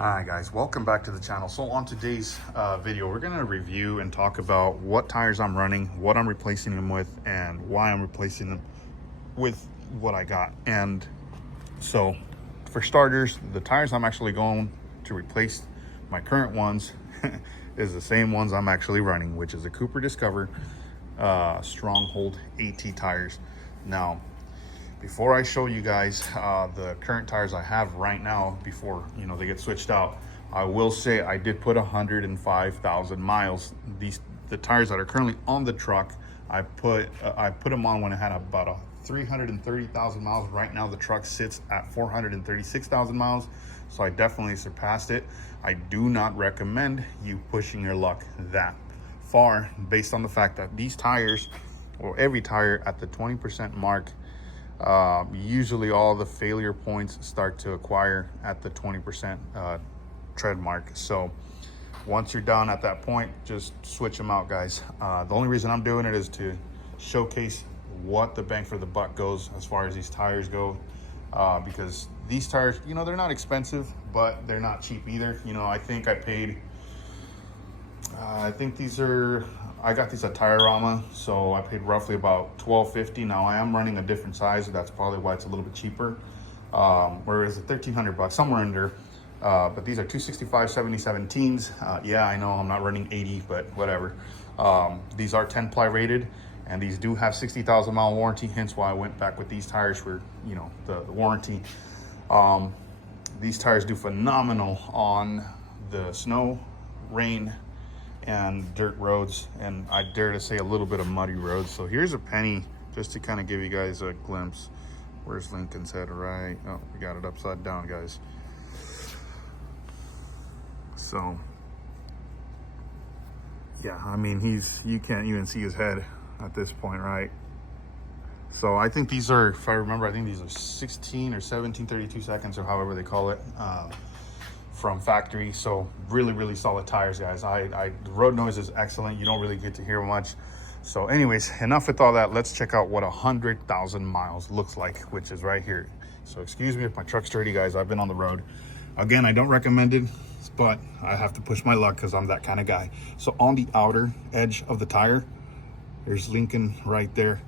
Hi guys, welcome back to the channel. So on today's video, we're going to review and talk about what tires I'm running, what I'm replacing them with, and why I'm replacing them with what I got. And so for starters, the tires I'm actually going to replace my current ones is the same ones I'm actually running, which is the Cooper Discover Stronghold AT tires. Now, before I show you guys the current tires I have right now, before they get switched out, I will say I did put 105,000 miles. The tires that are currently on the truck, I put them on when it had about 330,000 miles. Right now the truck sits at 436,000 miles, so I definitely surpassed it. I do not recommend you pushing your luck that far, based on the fact that these tires, or every tire at the 20% mark, usually all the failure points start to acquire at the 20% tread mark. So once you're done at that point, just switch them out, guys. The only reason I'm doing it is to showcase what the bang for the buck goes as far as these tires go, because these tires, they're not expensive, but they're not cheap either. I think I paid I got these at Tire-Rama, so I paid roughly about $12.50. Now I am running a different size, so that's probably why it's a little bit cheaper. Whereas the $1,300, somewhere under. But these are 265/77 yeah, I know I'm not running 80, but whatever. These are 10 ply rated, and these do have 60,000 mile warranty. Hence why I went back with these tires for the warranty. These tires do phenomenal on the snow, rain, and dirt roads, and I dare to say a little bit of muddy roads. So here's a penny just to kind of give you guys a glimpse. Where's Lincoln's head? Right, oh, we got it upside down, guys. So yeah, I mean, you can't even see his head at this point, right? So I think these are, if I remember, I think these are 16 or 17/32 seconds, or however they call it, from factory. So really solid tires, guys. The road noise is excellent. You don't really get to hear much. So anyways, enough with all that. Let's check out what 100,000 miles looks like, which is right here. So excuse me if my truck's dirty, guys. I've been on the road. Again, I don't recommend it, but I have to push my luck because I'm that kind of guy. So on the outer edge of the tire, there's Lincoln right there.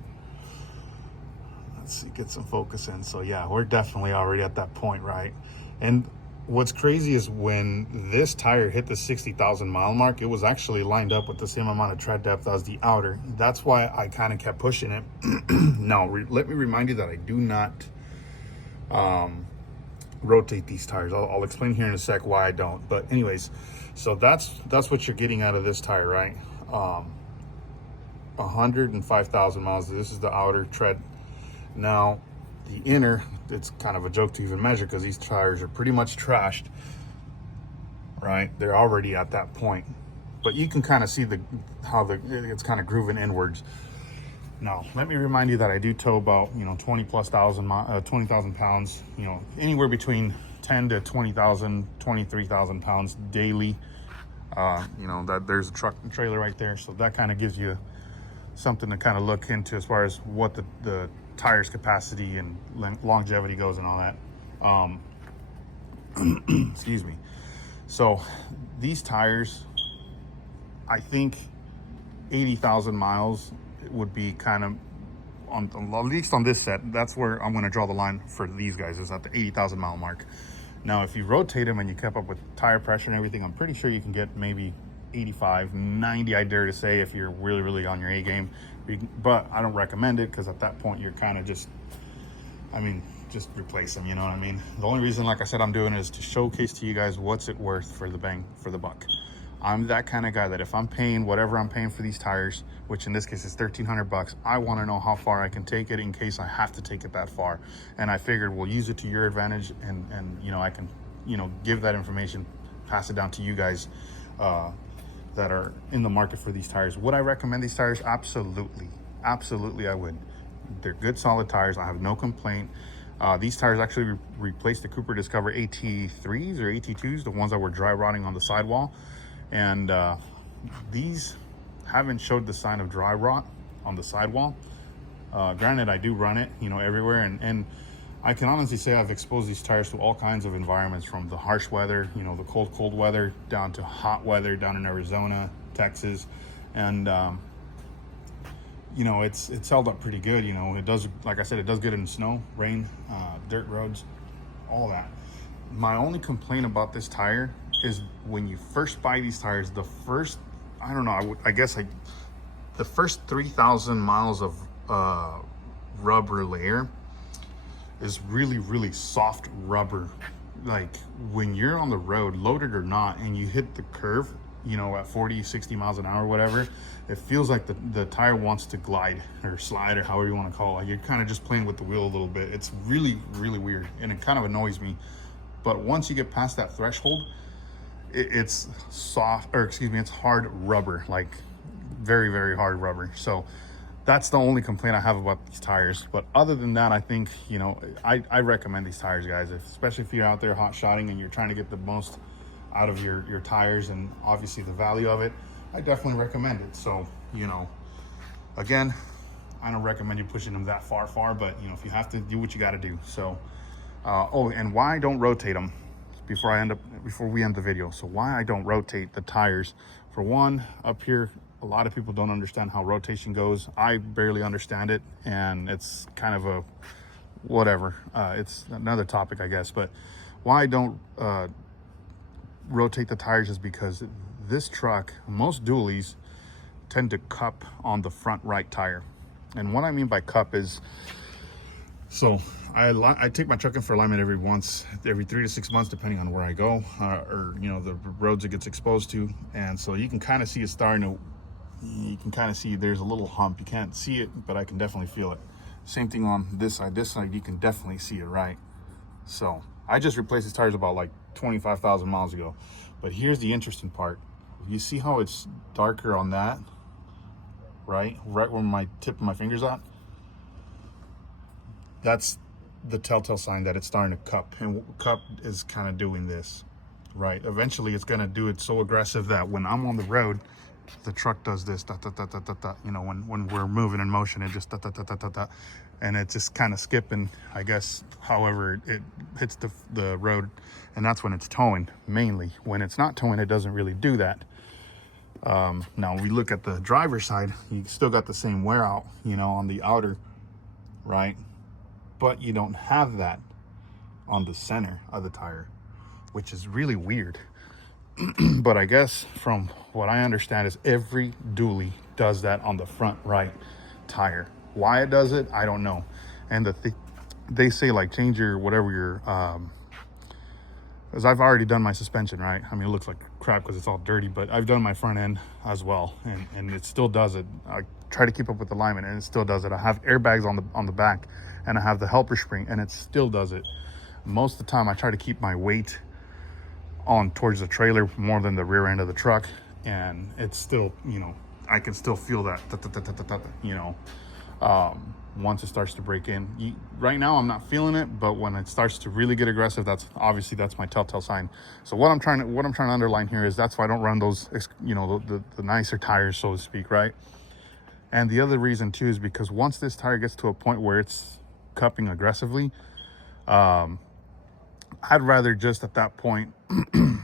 Let's see, get some focus in. So yeah, we're definitely already at that point, right? And what's crazy is when this tire hit the 60,000 mile mark, it was actually lined up with the same amount of tread depth as the outer. That's why I kind of kept pushing it. Now, let me remind you that I do not rotate these tires. I'll explain here in a sec why I don't. But anyways, so that's what you're getting out of this tire, right? 105,000 miles. This is the outer tread. Now, the inner, it's kind of a joke to even measure because these tires are pretty much trashed, right? They're already at that point, but you can kind of see how it's kind of grooving inwards. Now, let me remind you that I do tow about 20,000 pounds, anywhere between 10 to 20,000, 23,000 pounds daily. That there's a truck and trailer right there, so that kind of gives you something to kind of look into as far as what the tires capacity and longevity goes and all that. Excuse me. So these tires, I think 80,000 miles would be kind of at least on this set. That's where I'm going to draw the line for these guys, is at the 80,000 mile mark. Now, if you rotate them and you kept up with tire pressure and everything, I'm pretty sure you can get maybe 85, 90, I dare to say, if you're really on your A game. But I don't recommend it, because at that point you're kind of just replace them, you know what I mean? The only reason, like I said, I'm doing it is to showcase to you guys what's it worth for the bang for the buck. I'm that kind of guy that if I'm paying whatever I'm paying for these tires, which in this case is $1,300, I want to know how far I can take it in case I have to take it that far. And I figured we'll use it to your advantage, and I can give that information, pass it down to you guys that are in the market for these tires. Would I recommend these tires? Absolutely I would. They're good, solid tires. I have no complaint. These tires actually replaced the Cooper Discover AT3s or AT2s, the ones that were dry rotting on the sidewall. And these haven't showed the sign of dry rot on the sidewall. Granted, I do run it everywhere, and I can honestly say I've exposed these tires to all kinds of environments, from the harsh weather, you know, the cold weather, down to hot weather down in Arizona, Texas. And you know, it's held up pretty good. You know, it does, like I said, it does good in snow, rain, dirt roads, all that. My only complaint about this tire is when you first buy these tires, the first, I don't know, I guess the first 3,000 miles of rubber layer is really soft rubber. Like when you're on the road, loaded or not, and you hit the curve, you know, at 40, 60 miles an hour, whatever, it feels like the tire wants to glide or slide, or however you want to call it. You're kind of just playing with the wheel a little bit. It's really weird, and it kind of annoys me. But once you get past that threshold, it's soft, or excuse me, it's hard rubber, like very hard rubber. So that's the only complaint I have about these tires. But other than that, I think, you know, I recommend these tires, guys, especially if you're out there hot shotting and you're trying to get the most out of your tires and obviously the value of it. I definitely recommend it. So, you know, again, I don't recommend you pushing them that far, but you know, if you have to, do what you got to do. So oh, and why I don't rotate them before we end the video. So why I don't rotate the tires, for one, up here, a lot of people don't understand how rotation goes. I barely understand it, and it's kind of a whatever. It's another topic, I guess. But why I don't rotate the tires is because this truck, most dualies tend to cup on the front right tire. And what I mean by cup is, so I take my truck in for alignment every 3 to 6 months, depending on where I go, or you know, the roads it gets exposed to. And so you can kind of see it starting to, you can kind of see there's a little hump. You can't see it, but I can definitely feel it. Same thing on this side you can definitely see it, right? So I just replaced these tires about like 25,000 miles ago. But here's the interesting part. You see how it's darker on that, right where my tip of my finger's at? That's the telltale sign that it's starting to cup. And cup is kind of doing this, right? Eventually it's going to do it so aggressive that when I'm on the road, the truck does this, da, da, da, da, da, da. You know, when we're moving in motion, it just da, da, da, da, da, da. And it's just kind of skipping, I guess, however it hits the road. And that's when it's towing, mainly. When it's not towing, it doesn't really do that. Now we look at the driver's side, you still got the same wear out, you know, on the outer, right? But you don't have that on the center of the tire, which is really weird. But I guess from what I understand is every dually does that on the front right tire. Why it does it, I don't know. And they say, like, change your whatever your because I've already done my suspension, right? I mean, it looks like crap because it's all dirty, but I've done my front end as well, and it still does it. I try to keep up with the alignment, and it still does it. I have airbags on the back, and I have the helper spring, and it still does it. Most of the time I try to keep my weight on towards the trailer more than the rear end of the truck, and it's still, you know, I can still feel that, you know, once it starts to break in. Right now I'm not feeling it, but when it starts to really get aggressive, that's my telltale sign. So what I'm trying to underline here is that's why I don't run those, you know, the nicer tires, so to speak, right? And the other reason too is because once this tire gets to a point where it's cupping aggressively, I'd rather just at that point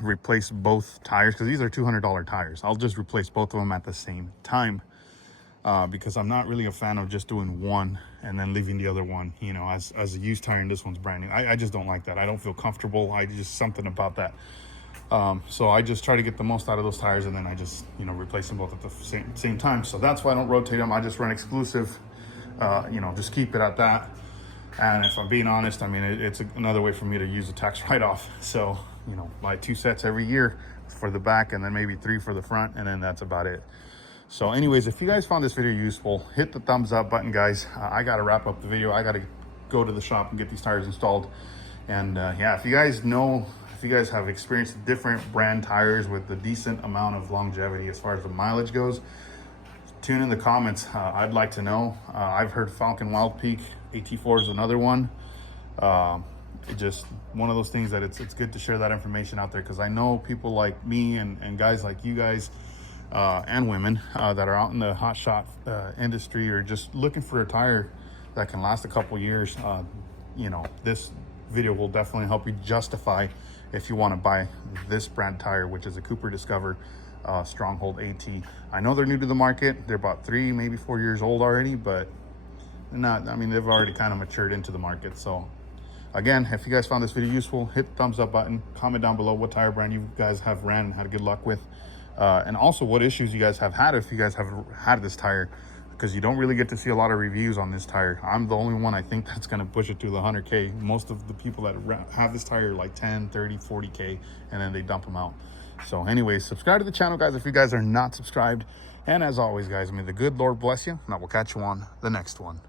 replace both tires, because these are $200 tires. I'll just replace both of them at the same time, because I'm not really a fan of just doing one and then leaving the other one, you know, as a used tire, and this one's brand new. I just don't like that. I don't feel comfortable. Something about that. So I just try to get the most out of those tires, and then I just, you know, replace them both at the same time. So that's why I don't rotate them. I just run exclusive, you know, just keep it at that. And if I'm being honest, I mean, it's another way for me to use a tax write-off. So, you know, buy 2 sets every year for the back, and then maybe 3 for the front, and then that's about it. So anyways, if you guys found this video useful, hit the thumbs up button, guys. I got to wrap up the video. I got to go to the shop and get these tires installed. And yeah, if you guys have experienced different brand tires with a decent amount of longevity as far as the mileage goes, tune in the comments. I'd like to know. I've heard Falcon Wild Peak AT4 is another one. Just one of those things that it's good to share that information out there, because I know people like me and guys like you guys, and women that are out in the hot shot industry, or just looking for a tire that can last a couple years. you know, this video will definitely help you justify if you want to buy this brand tire, which is a Cooper Discover Stronghold AT. I know they're new to the market. They're about 3, maybe 4 years old already, but they're not, I mean, they've already kind of matured into the market. So again, if you guys found this video useful, hit the thumbs up button, comment down below what tire brand you guys have ran and had good luck with, and also what issues you guys have had if you guys have had this tire, because you don't really get to see a lot of reviews on this tire. I'm the only one I think that's going to push it to the 100K. Most of the people that have this tire are like 10, 30, 40K, and then they dump them out. So anyways, subscribe to the channel, guys, if you guys are not subscribed. And as always, guys, may the good Lord bless you, and I will catch you on the next one.